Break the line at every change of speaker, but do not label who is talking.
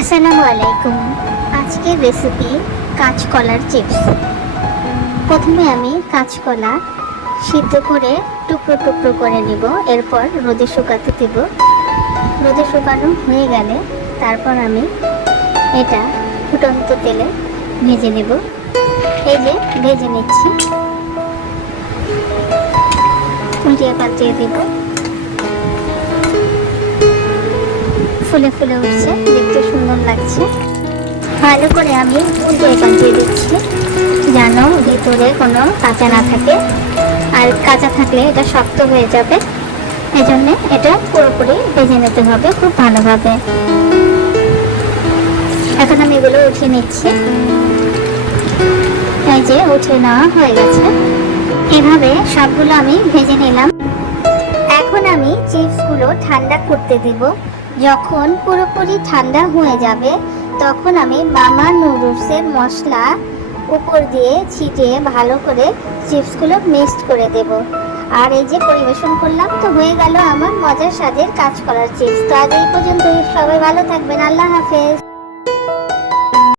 আসসালামু আলাইকুম। আজকের রেসিপি কাঁচকলার চিপস প্রথমে আমি কাঁচকলা সিদ্ধ করে টুকরো টুকরো করে নেব, এরপর রোদে শুকাতে দেব। রোদে শুকানো হয়ে গেলে তারপর আমি এটা ফুটন্ত তেলে ভেজে নেব। এই যে ভেজে নিচ্ছি। উল্টিয়ে পাল্টিয়ে দেবো। ফুলে ফুলে উঠছে, দেখতে সুন্দর লাগছে। ভালো করে আমি উল্টে পাল্টে দিচ্ছি, যেন ভিতরে কোনো কাঁচা না থাকে। আর কাঁচা থাকলে এটা শক্ত হয়ে যাবে। এই জন্যে এটা পুরোপুরি ভেজে নিতে হবে খুব ভালোভাবে। এখন আমি এগুলো উঠিয়ে নিচ্ছি। এই যে উঠে নেওয়া হয়ে গেছে। এভাবে সবগুলো আমি ভেজে নিলাম। এখন আমি চিপসগুলো ঠান্ডা করতে দিব। যখন পুরোপুরি ঠান্ডা হয়ে যাবে, তখন আমি মামা নুডলসের মশলা উপর দিয়ে ছিটিয়ে ভালো করে চিপসগুলো মিক্সড করে দেব। আর এই যে পরিবেশন করলাম, তো হয়ে গেল আমার মজার স্বাদের কাজ করার চিপস। তো আজ এই পর্যন্ত সবাই ভালো থাকবেন। আল্লাহ হাফেজ।